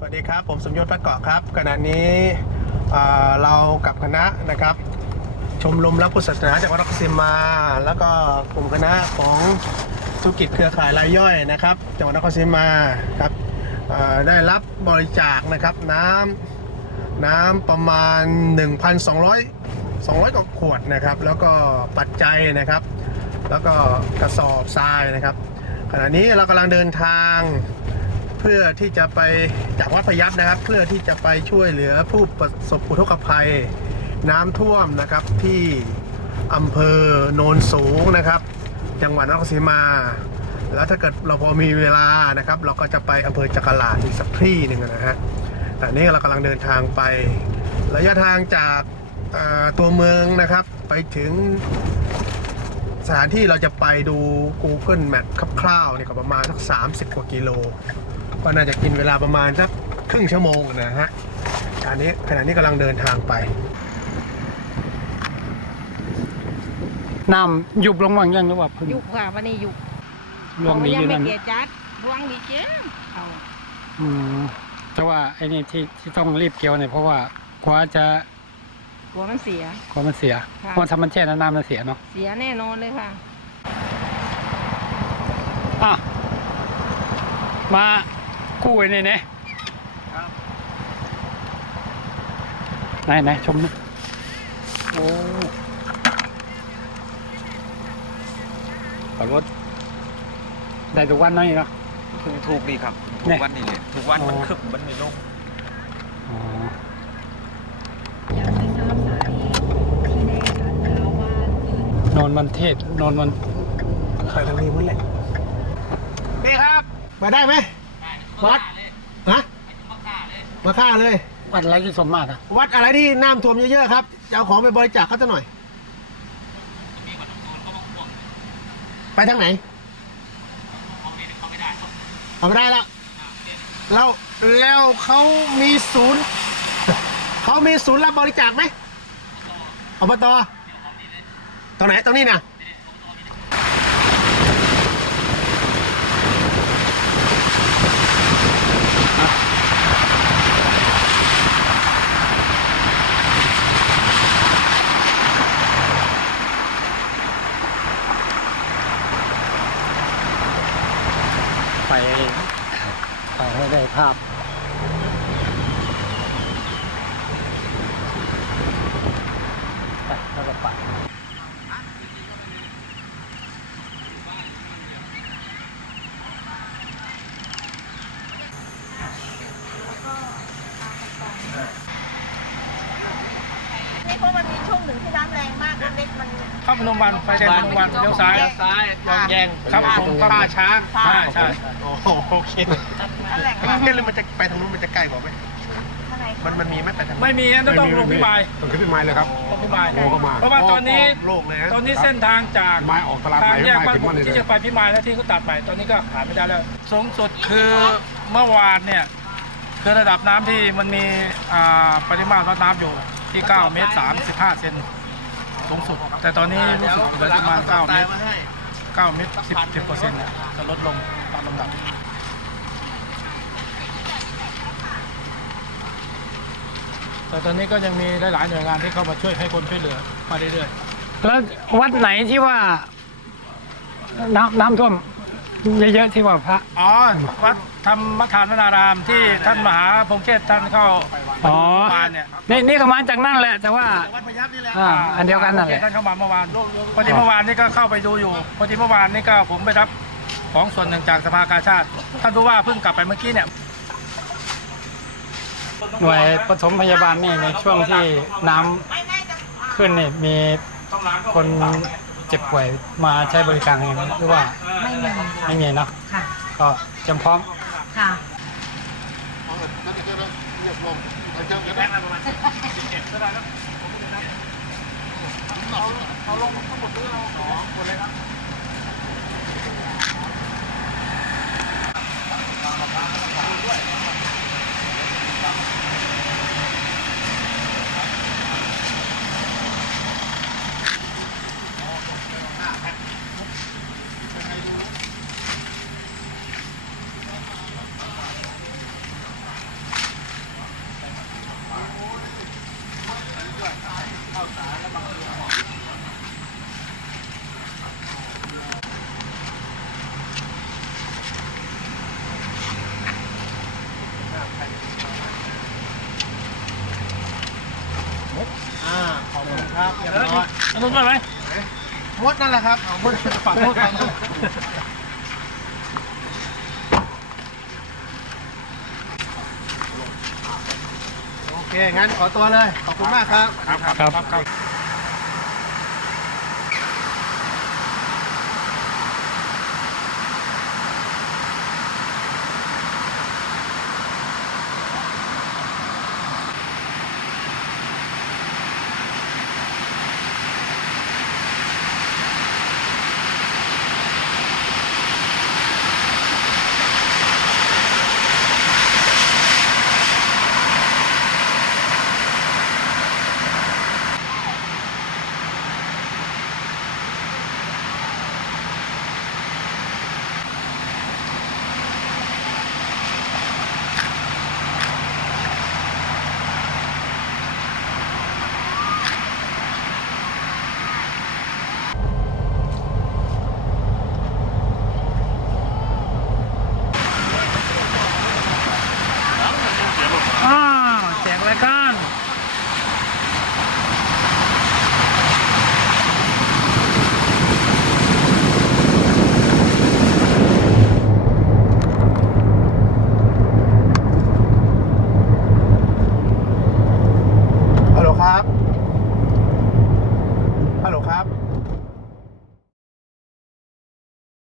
สวัสดีครับ ผมสมยศพระเกาะครับขณะนี้เรากับคณะนะครับ ชมรมรับพุทธศาสนาจากวัดรักษิมา แล้วก็กลุ่มคณะของธุรกิจเครือข่ายรายย่อยนะครับจังหวัดนครศรีมาครับได้รับบริจาคนะครับน้ำน้ำประมาณ 1,200 200กว่าขวดนะครับ แล้วก็ปัจจัยนะครับ แล้วก็กระสอบทรายนะครับ ขณะนี้เรากำลังเดินทาง เพื่อที่จะไปจากวัดพยัพนะครับ เพื่อที่จะไปช่วยเหลือผู้ประสบอุทกภัย น้ำท่วมนะครับที่อำเภอโนนสูงนะครับ จังหวัดนครศรีมา แล้วถ้าเกิดเราพอมีเวลานะครับ เราก็จะไปอำเภอจักราชอีกสักที่หนึ่งนะฮะแต่นี่เรากำลังเดินทางไประยะทางจากเอ่อตัวเมืองนะครับ ไปถึง สถานที่เราจะไปดู Google Map คร่าวๆเนี่ยก็ประมาณสัก30 กว่ากิโล ก็น่าจะกินเวลาประมาณสักครึ่งชั่วโมงนะฮะอันนี้ขณะนี้กำลังเดินทางไปน้ำยุบลงบ้างยังหรือว่าเพิ่งยุกค่ะวันนี้ยุกลวงนี้ยัอยู่ไม่นั่นเกียจัดรวงดีเจ้งเอาอืมแต่ว่าไอ้นี่ที่ที่ต้องรีบเกี่ยวเนี่ยเพราะว่ากว่าจะกลัวมันเสียกว่ามันเสียค่ะเพราะถ้ามันแช่น้ำมันเสียเนาะเสียแน่นอนเลยค่ะอะมา กู้ไว้นี่เนี่ยไหนไหนชมนะโอ้ขับรถได้ทุกวันเนาะนี่เนาะถูกถูกดีครับเนี่ทุยกวันนี่เลยทุกวันมันอ๋อคึบมันไม่ลงอ๋อยังไม่ทราบสาเหตุที่แน่ชัดนะคะว่าเกิดโนนมันเทศโนนมันไปทางนี้มั้งแหละนี่ครับ มาได้ไหม วัดฮะมาฆ่าเลย วัดไรที่สมมากอะวัดอะไรที่น้ำท่วมเยอะๆครับจะเอาของไปบริจาคเขาจะหน่อย ไปทางไหนเอาไม่ได้แล้วแล้วแล้วเขามีศูนย์เขามีศูนย์รับบริจาคไหมอบตตรงไหนตรงนี้นะ ไปไปให้ได้ภาพ ไปแล้วก็ไปนี่พราะมัน มีช่วงหนึ่งที่น้ำแรงมากรถเล็กมัน เข้าไปโรงพยาบาลไฟแดงโรงพยาบาลเลี้ยวซ้ายซ้ายยองแยงครับผมก็มาช้างใช่ใช่โอ้โหโอเคนั่นแหละเอ๊ะแล้วมันจะไปทางนู้นมันจะใกล้กว่าไหมข้างในมันมันมีไหมไปทางนู้นไม่มีนะต้องลงพิมายต้องขึ้นพี่ไม้เลยครับลงพิมายโอ้ก็มาเพราะว่าตอนนี้โล่งเลยนะตอนนี้เส้นทางจากไม้ออกตลาดทาใหงม่แยกไม้บ้านถึงผมวันนี้ที่เลจะยไปพิมายแล้วที่เขาตัดไปตอนนี้ก็หาไม่ได้แล้วสูงสุดคือเมื่อวานเนี่ยคือระดับน้ำที่มันมีอ่าปริมาณรดน้ำอยู่ ที่ 9 เมตร 35 เซนสูงสุด แต่ตอนนี้รู้สึกเหลือประมาณ 9 เมตร 9 เมตร 10 10เปอร์เซ็นต์จะลดลงตามลำดับแต่ตอนนี้ก็ยังมีหลายๆหน่วยงานที่เข้ามาช่วยให้คนช่วยเหลือมาเรื่อยๆ แล้ววัดไหนที่ว่าน้ำน้ำท่วม เยอะๆที่ว่าพระ อ๋อวัดธรรมทานวนารามที่ท่านมหาพงเทศท่านเข้าอ๋อเนี่ยนี่นี่ก็มาจากนั่นแหละ แต่ว่า วัดพยัพนี่แหละอ่าอันเดียวกันนั่นแหละ ท่านเข้ามาเมื่อวานพอดีเมื่อวานนี่ก็เข้าไปดูอยู่พอดีเมื่อวานนี่ก็ผมไปรับของส่วนหนึ่งจากสภากาชาติ ท่านผู้ว่าเพิ่งกลับไปเมื่อกี้เนี่ย หน่วยปฐมพยาบาลนี่ในช่วงที่น้ำขึ้นนี่มีคน เจ็บป่วยมาใช้บริการเองไหมหรือว่าไม่มีไม่มีเนาะค่ะ ก็เตรียมพร้อม ค่ะ เอ่าขอบคุณครับเรียบ ร้อยอนุด้วยไหมมดนั่นแหละครับเอามดฝั่งโน้นฝั่งโน้นโอเคงั้นขอตัวเลย ขอบคุณมากครับ ครับครับ Molecada!